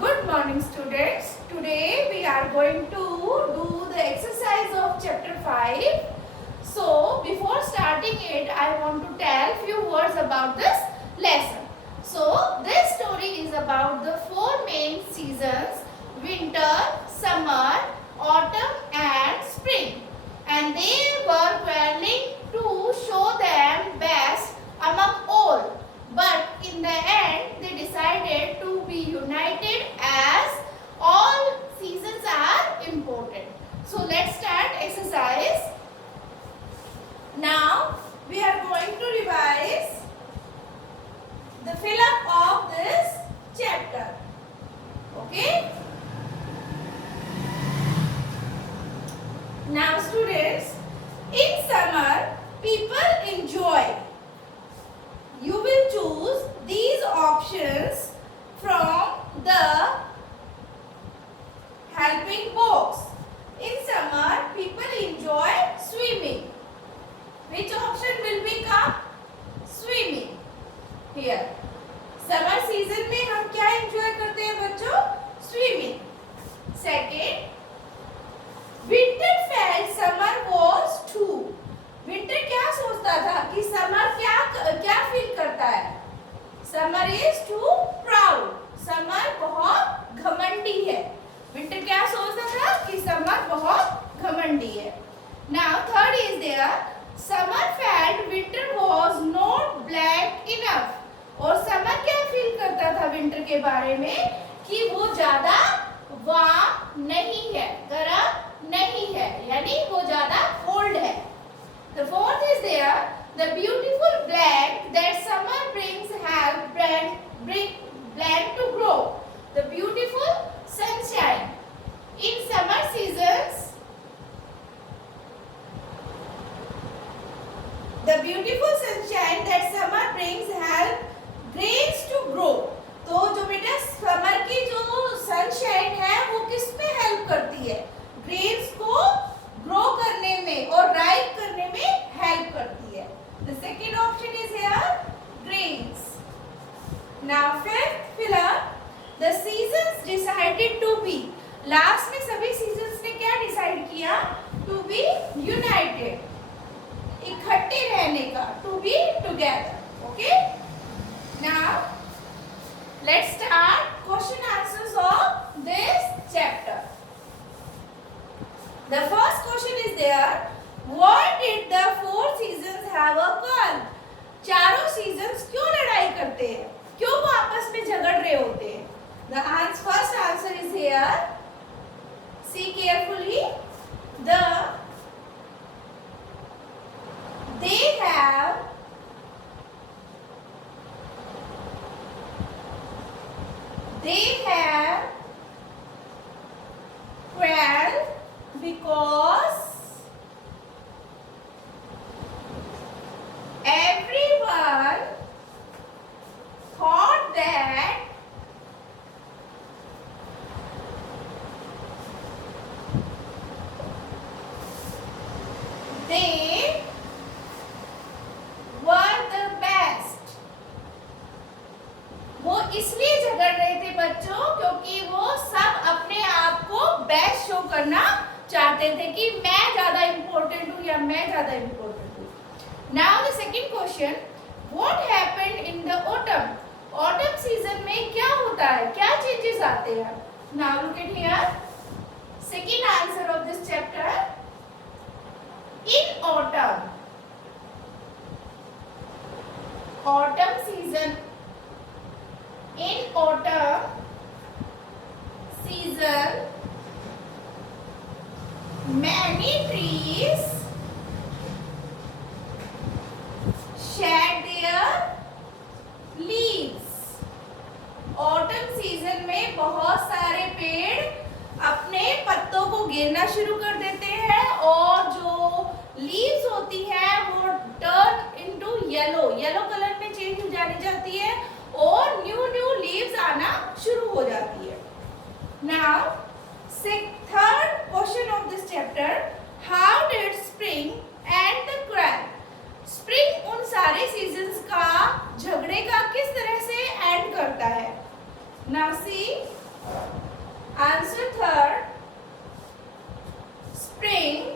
Good morning students. Today we are going to do the exercise of chapter 5. So before starting it, I want to tell few words about this lesson. So this story is about the four main seasons: winter, summer, autumn and spring. And they were quarreling to show them best among all. But in the end, they decided to be united as all seasons are important. So let's start exercise. Now we are going to revise the fill up of this chapter. Okay? Now students, in summer people enjoy. You will choose these options from the helping box. In summer, people enjoy swimming. Which option will become? Swimming. Here. Summer season में हम क्या enjoy करते हैं बच्चों? Swimming. Second, winter felt summer was too. Winter क्या सोचता था कि समर क्या फील करता है? Summer is too proud. Summer बहुत घमंडी है. विंटर क्या सोचता था कि समर बहुत घमंडी है. Now third is there, summer felt winter was not black enough. और समर क्या फील करता था विंटर के बारे में कि वो ज्यादा वार्म नहीं है, गर्म नहीं है, यानी वो ज्यादा कोल्ड है. The fourth is there, the beautiful black that summer brings help bring plant to grow. The beautiful sunshine. In summer seasons, the beautiful sunshine that summer brings help grains to grow. तो जो बेटा समर की जो सनशाइन है वो किस में हेल्प करती है? ग्रेन्स को ग्रो करने में और राइप करने में हेल्प करती है. The second option is here, grains. Now fifth fill up, the seasons decided to be. Last में सभी seasons ने क्या decide किया? To be united. इकट्ठे रहने का. To be together. Okay? Now let's start question answers of this chapter. The first question is there, what did the four seasons have a quarrel? चारों seasons क्यों लड़ाई करते हैं? क्यों वो आपस में झगड़ रहे होते हैं? The first answer is here. See carefully. They have quarrel because everyone thought that they were the best. वो इसलिए झगड़ रहे थे बच्चों क्योंकि वो सब अपने आप को बेस्ट शो करना चाहते थे कि मैं ज्यादा इंपॉर्टेंट हूँ या मैं ज्यादा इंपॉर्टेंट हूँ. Now the second question, what happened in the autumn? Autumn season में क्या होता है, क्या चेंजेस आते हैं? Now look at here, second answer of this chapter. In autumn season, in autumn season, many trees shed their leaves. autumn season में बहुत सारे पेड़ अपने पत्तों को गिरना शुरू कर देते हैं और जो लीव्स होती है वो टर्न इनटू येलो कलर में चेंज हो जाती है और न्यू लीव्स आना शुरू हो जाती है. Now third question of this chapter, how did spring and the quarrel? Spring उन सारे सीजन्स का झगड़े का किस तरह से एंड करता है? Now see Answer third, spring.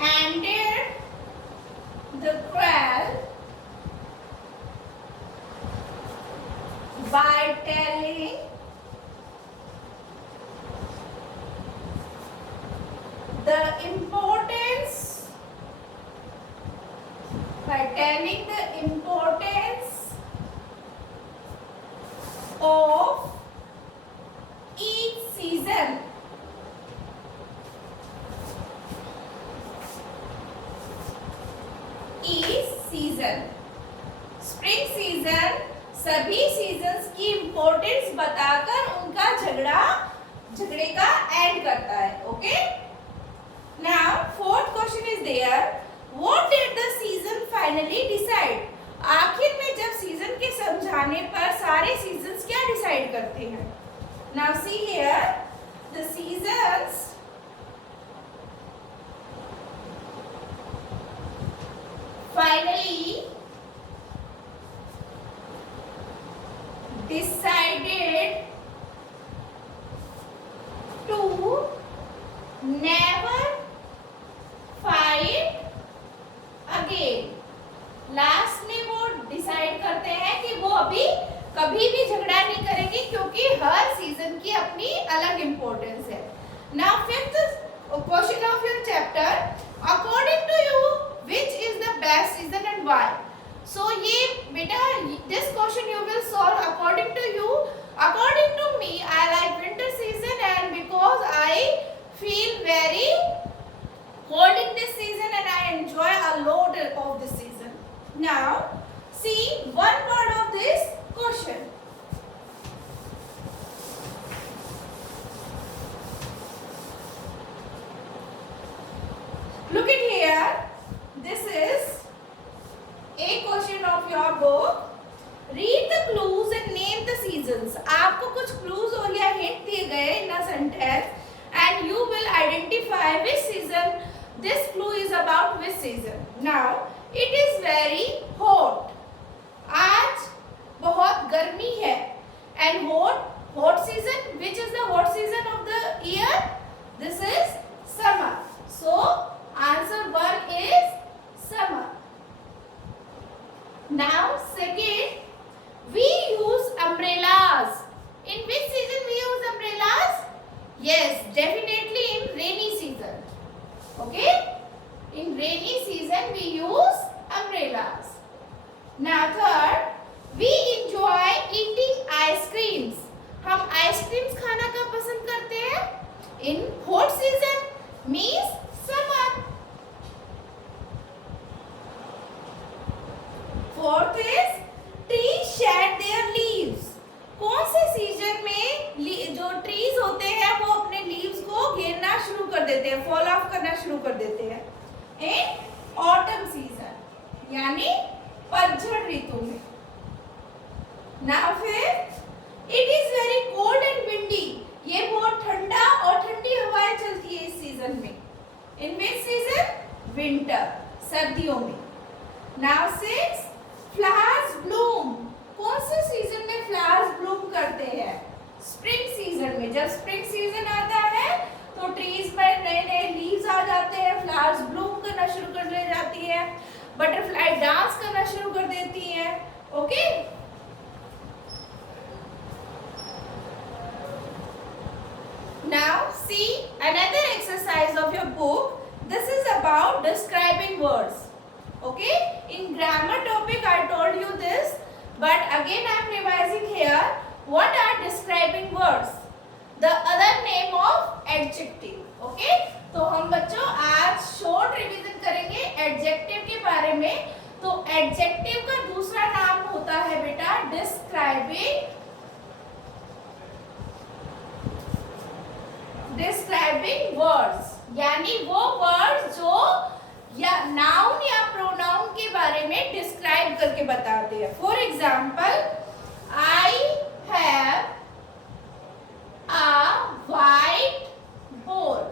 Ended the quarrel by telling the importance of each season. Spring season सभी सीजन्स की इंपॉर्टेंस बताकर उनका झगड़े का एंड करता है. Okay, now fourth question is there, what did the season finally decide. आखिर में जब सीजन के समझाने पर सारे सीजन्स क्या डिसाइड करते हैं. Now see here, the seasons finally decided to never fight again. Last में वो डिसाइड करते हैं कि वो अभी कभी भी झगड़ा नहीं करेंगे क्योंकि हर सीजन की अपनी अलग इंपॉर्टेंस है. Now fifth question of your chapter, according to you which is the best season and why. So ये बेटा this question you will solve according to you. According to me, I like winter season and because I feel very cold in this season and I enjoy a lot of this season. Now see one part of this question. Look at here. This is a question of your book. Read the clues and name the seasons. आपको कुछ clues और या hint दिए गए in a sentence and you will identify which season this clue is about which season. Now it is very hot. आज बहुत गर्मी है and hot season, which is the hot season of the year? This is summer. So answer 1 is summer. Now second, we use umbrellas. In which season we use umbrellas? Yes, definitely in rainy season. Okay, in rainy season we use umbrellas. Now third, we enjoy eating ice creams. हम ice creams खाना कब पसंद करते हैं? In hot season means summer. Fourth is trees shed their leaves. कौन से सीजन में जो ट्रीज होते हैं वो अपने लीव्स को गिरना शुरू कर देते हैं, फॉल ऑफ करना शुरू कर देते हैं? इन ऑटम सीजन, यानी पतझड़ ऋतु में. नाउ फिर it is very cold and windy. ये बहुत ठंडा और ठंडी हवाएं चलती है इस सीजन में. इन विच सीजन? विंटर, सर्दियों में. Now six, flowers Bloom. कौन से सीजन में फ्लावर्स ब्लूम करते हैं? स्प्रिंग सीजन में. जब स्प्रिंग सीजन आता है तो ट्रीज में नए नए लीव्स आ जाते हैं, फ्लावर्स ब्लूम करना शुरू कर ले जाती है, बटरफ्लाई डांस करना शुरू कर देती है. Okay, now see another exercise of your book. This is about describing words. Okay, in grammar topic I told you this, but again I am revising here. What are describing words? The other name of adjective. Okay, तो हम बच्चों आज short revision करेंगे adjective के बारे में. तो adjective का दूसरा नाम होता है बेटा describing words, यानी वो words जो या नाउन या प्रोनाउन के बारे में डिस्क्राइब करके बताते हैं. For example, I have a white ball.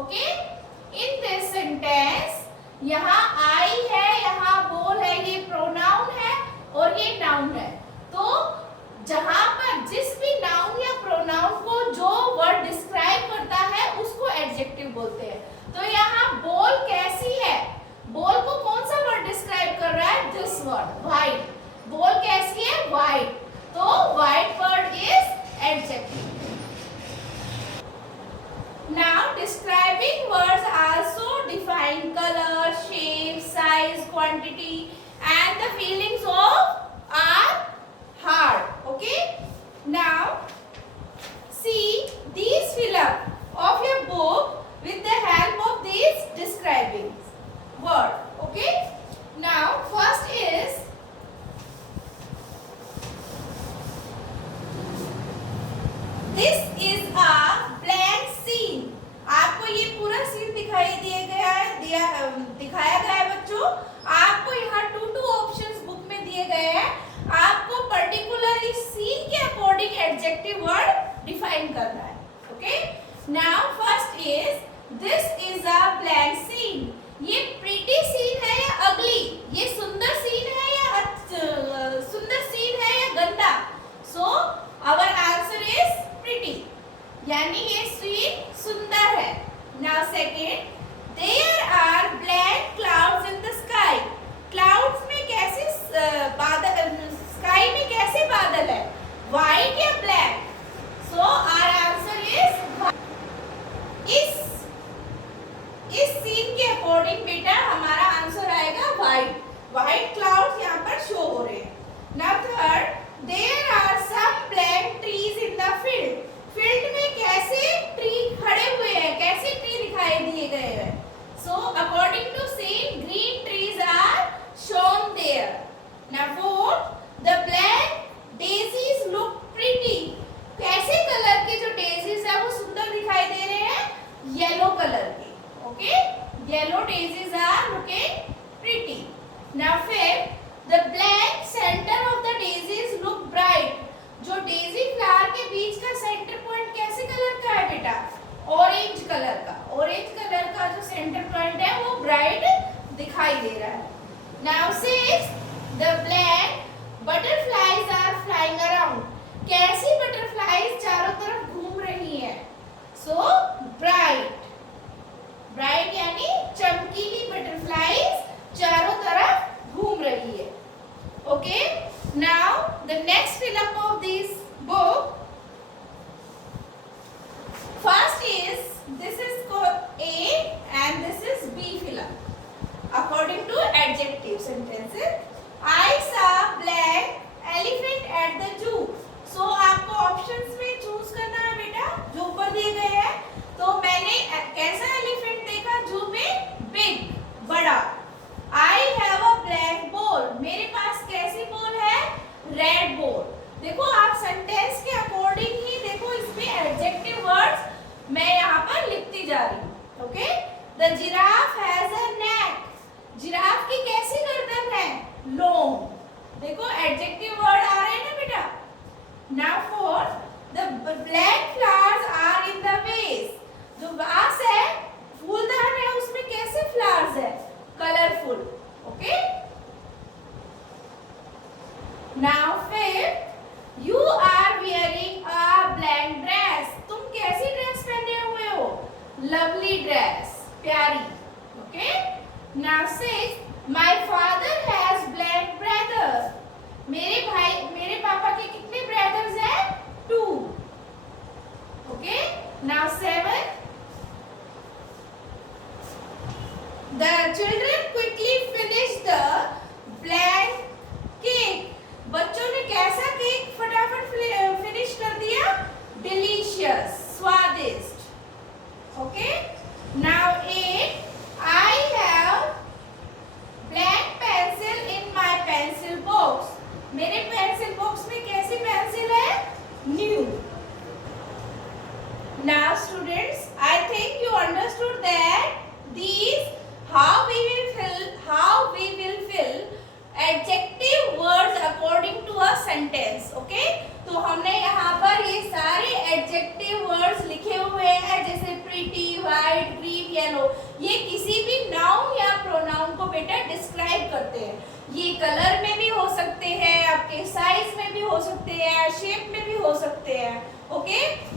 Okay, in this sentence यहाँ आई है, यहाँ बॉल है, ये प्रोनाउन है नाउन है। तो जहां पर जिस भी नाउन या प्रोनाउन को जो वर्ड डिस्क्राइब करता है उसको एडजेक्टिव बोलते हैं। तो यहाँ बॉल कैसी है, बॉल को कौन सा वर्ड डिस्क्राइब कर रहा है, दिस वर्ड व्हाइट। बॉल कैसी है, व्हाइट, तो white word is adjective. Now describing words also define color, shape, size, quantity and the feelings of our heart. Okay? Now see these fill up of your book with the help of these describing word. Okay? Now first is this is a blank scene. आपको ये पूरा सीन दिखाई दिखाया गया है बच्चों। आपको यहाँ 2 ऑप्शंस बुक में दिए गए हैं। आपको पर्टिकुलर इस सीन के अकॉर्डिंग एडजेक्टिव वर्ड डिफाइन करना है। Okay, now first is this is a blank scene. ये प्रीटी सीन है या अगली, ये सुंदर सीन है या गंदा। So our answer is pretty, यानी ये सीन सुंदर है। Now second, there are black clouds in the sky. Clouds में कैसे बादल, स्काई में कैसे बादल है, व्हाइट या black. So our answer is, इस सीन के अकॉर्डिंग बेटा हमारा आंसर आएगा व्हाइट। व्हाइट क्लाउड्स यहाँ पर शो हो रहे हैं। Now third, there are some black trees in the field. Field में कैसे ट्री खड़े हुए हैं, कैसे ट्री दिखाई दिए गए हैं। So according to scene green trees are shown there. Now fourth, the black daisies look pretty. कैसे कलर के जो डेजीज है वो सुंदर दिखाई दे रहे हैं, येलो कलर के। Okay, yellow daisies are looking pretty. Now fifth, the black centre of the daisies look bright. जो डेजी फ्लावर के बीच का सेंटर पॉइंट कैसे कलर का है बेटा, ऑरेंज कलर का। ऑरेंज कलर का जो सेंटर पॉइंट है वो ब्राइट दिखाई दे रहा है। Now sixth, the black butterflies are flying around. कैसी बटरफ्लाइज चारों तरफ घूम रही है। सो ब्राइट, ब्राइट यानी चमकीली बटरफ्लाइज चारों तरफ घूम रही है। Okay, now the next fill up of this book, first is this is A and this is B fill up according to adjective sentences. I saw black elephant at the zoo. So आपको ऑप्शंस में चूज करना है बेटा जो ऊपर दिए गए हैं। तो मैंने कैसा एलिफेंट देखा, जू में बिग, बड़ा। I have a black ball. मेरे पास कैसी बॉल है, रेड बॉल। देखो आप सेंटेंस के अकॉर्डिंग ही देखो इसमें एडजेक्टिव वर्ड्स मैं यहाँ पर लिखती जा रही हूँ। Okay, the giraffe has a नेक। जिराफ की कैसी गर्दन है, लॉन्ग। देखो एडजेक्टिव वर्ड आ रहे हैं ना बेटा। Now fourth, the black flowers are in the vase. जो वास है, फूलदान है, उसमें कैसे फ्लावर्स है, कलरफुल। ओके, नाउ फिर you are wearing a black dress. तुम कैसी ड्रेस पहने हुए हो, लवली ड्रेस, प्यारी। Okay, now six, my father has black brother. मेरे पापा के कितने ब्रदर्स हैं, 2। Okay, now seven, the children quickly finished the blank cake. बच्चों ने कैसा केक फटाफट फिनिश कर दिया, डिलीशियस, स्वादिष्ट। Okay, now 8, I have black pencil in my pencil box. मेरे पेंसिल बॉक्स में कैसी पेंसिल है, new. Now students, I think you understood that these how we will fill adjective words according to a sentence. Okay, तो हमने यहाँ पर ये सारे adjective words लिखे हुए हैं, जैसे pretty, white, green, yellow। ये किसी भी noun या pronoun को बेटा describe करते हैं। ये कलर में भी हो सकते हैं, आपके हैं, शेप में भी हो सकते हैं. ओके.